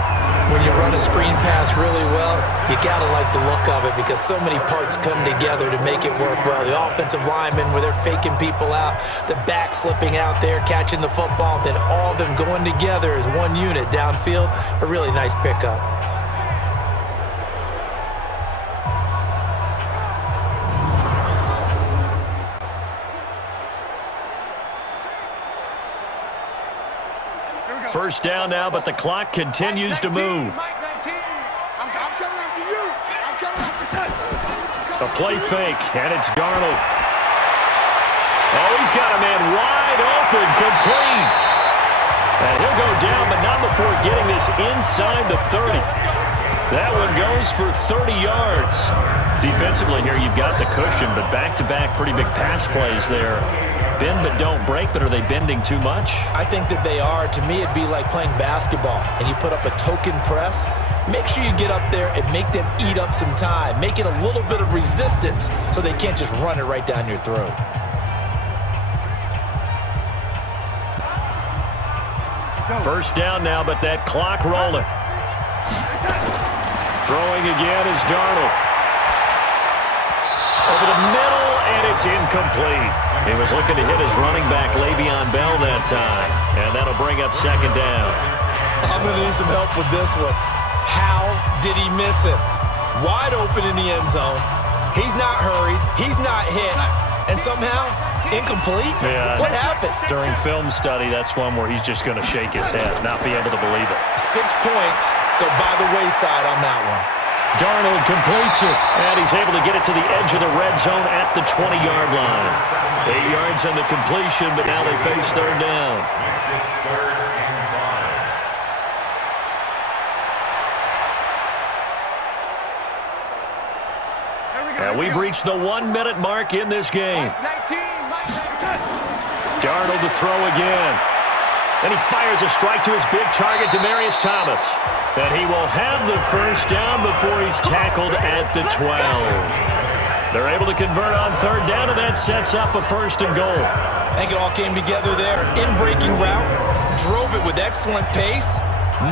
When you run a screen pass really well, you got to like the look of it because so many parts come together to make it work well. The offensive linemen where they're faking people out, the back slipping out there, catching the football, then all of them going together as one unit downfield. A really nice pickup. First down now, but the clock continues to move. A play fake, and it's Darnold. Oh, he's got a man wide open, complete. And he'll go down, but not before getting this inside the 30. That one goes for 30 yards. Defensively here, you've got the cushion, but back-to-back pretty big pass plays there. Bend but don't break, but are they bending too much? I think that they are. To me, it'd be like playing basketball, and you put up a token press. Make sure you get up there and make them eat up some time. Make it a little bit of resistance so they can't just run it right down your throat. First down now, but that clock rolling. Throwing again is Darnold. Over the middle, and it's incomplete. He was looking to hit his running back, Le'Veon Bell, that time. And that'll bring up second down. I'm going to need some help with this one. How did he miss it? Wide open in the end zone. He's not hurried. He's not hit. And somehow, incomplete? Yeah. What happened? During film study, that's one where he's just going to shake his head, not be able to believe it. 6 points go by the wayside on that one. Darnold completes it, and he's able to get it to the edge of the red zone at the 20-yard line. 8 yards on the completion, but now they face third down. And we've reached the 1-minute mark in this game. Darnold to throw again. And he fires a strike to his big target, Demaryius Thomas. And he will have the first down before he's tackled at the 12. They're able to convert on third down, and that sets up a first and goal. I think it all came together there. In-breaking route, drove it with excellent pace.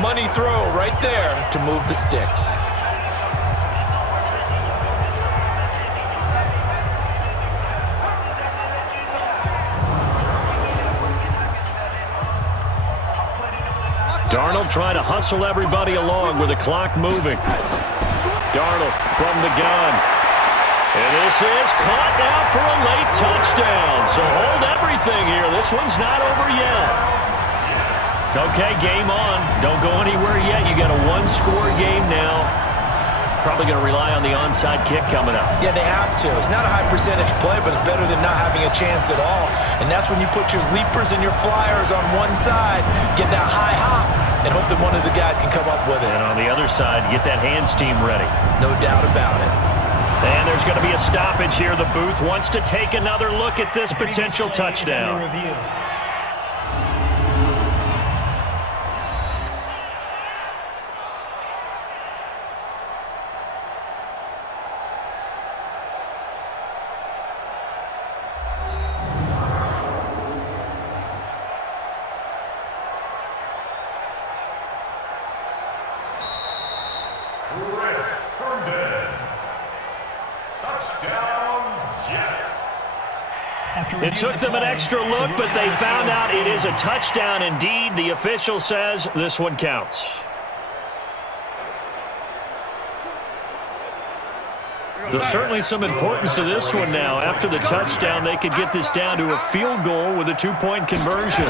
Money throw right there to move the sticks. Darnold trying to hustle everybody along with the clock moving. Darnold from the gun. And this is caught now for a late touchdown. So hold everything here. This one's not over yet. Okay, game on. Don't go anywhere yet. You got a one-score game now. Probably going to rely on the onside kick coming up. Yeah, they have to. It's not a high-percentage play, but it's better than not having a chance at all. And that's when you put your leapers and your flyers on one side, get that high hop, and hope that one of the guys can come up with it. And on the other side, get that hands team ready. No doubt about it. And there's going to be a stoppage here. The booth wants to take another look at this potential touchdown. It took them an extra look, but they found out it is a touchdown indeed. The official says this one counts. There's certainly some importance to this one now. After the touchdown, they could get this down to a field goal with a two-point conversion.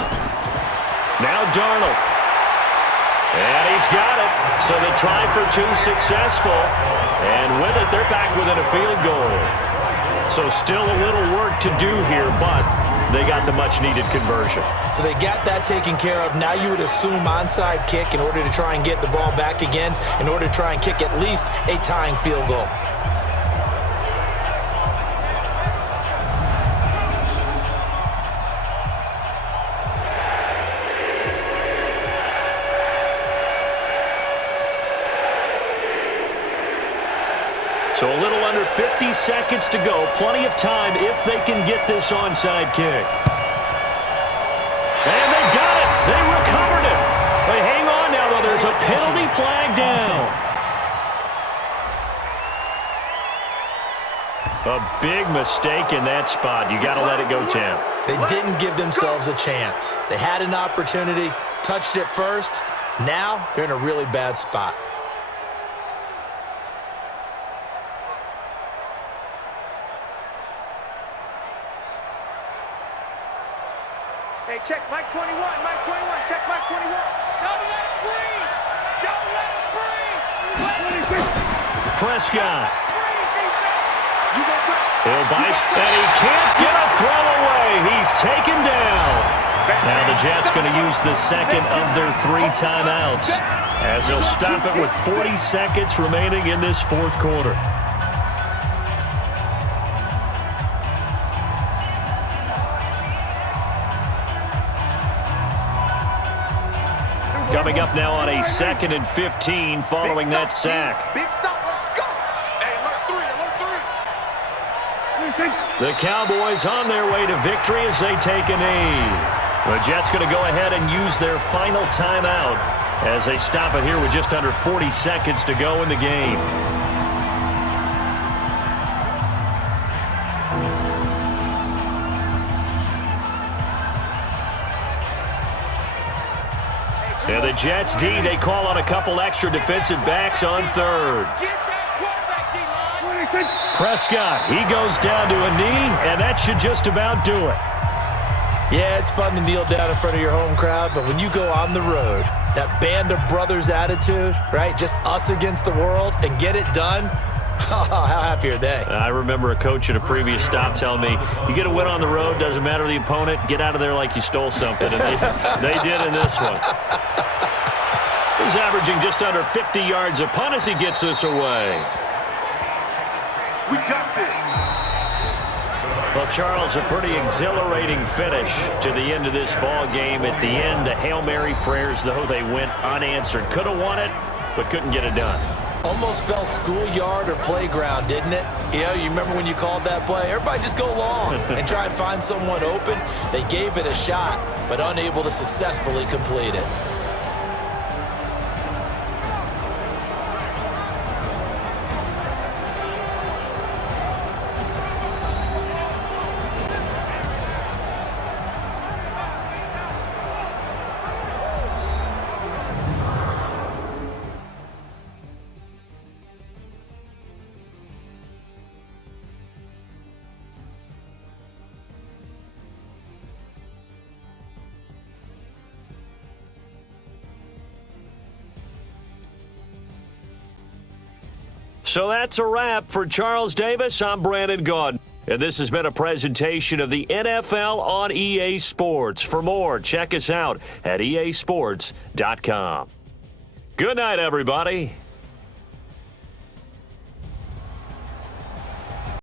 Now Darnold. And he's got it. So the try for two successful. And with it, they're back within a field goal. So still a little work to do here, but they got the much-needed conversion. So they got that taken care of. Now you would assume onside kick in order to try and get the ball back again, in order to try and kick at least a tying field goal. So a little under 50 seconds to go. Plenty of time if they can get this onside kick. And they got it. They recovered it. They hang on now, though. There's a penalty flag down. A big mistake in that spot. You got to let it go, Tim. They didn't give themselves a chance. They had an opportunity, touched it first. Now they're in a really bad spot. Hey, check Mike 21, Mike 21, check Mike 21. Don't let him breathe! Don't let him breathe! Prescott. He'll bice, and he can't get a throw away. He's taken down. Now the Jets going to use the second of their 3 timeouts as they'll stop it with 40 seconds remaining in this fourth quarter. Coming up now on a 2nd and 15 following that sack. Big stop, let's go! Hey, alert 3. The Cowboys on their way to victory as they take a knee. The Jets going to go ahead and use their final timeout as they stop it here with just under 40 seconds to go in the game. And the Jets D, they call on a couple extra defensive backs on third. Prescott, he goes down to a knee, and that should just about do it. Yeah, it's fun to kneel down in front of your home crowd, but when you go on the road, that band of brothers attitude, right? Just us against the world and get it done. How happy are they? I remember a coach at a previous stop telling me, you get a win on the road, doesn't matter the opponent, get out of there like you stole something. And they did in this one. He's averaging just under 50 yards a punt as he gets this away. We got this. Well, Charles, a pretty exhilarating finish to the end of this ball game. At the end, the Hail Mary prayers, though, they went unanswered. Could have won it, but couldn't get it done. Almost fell schoolyard or playground, didn't it? You remember when you called that play? Everybody just go long and try and find someone open. They gave it a shot, but unable to successfully complete it. So that's a wrap for Charles Davis. I'm Brandon Gaudin. And this has been a presentation of the NFL on EA Sports. For more, check us out at easports.com. Good night, everybody.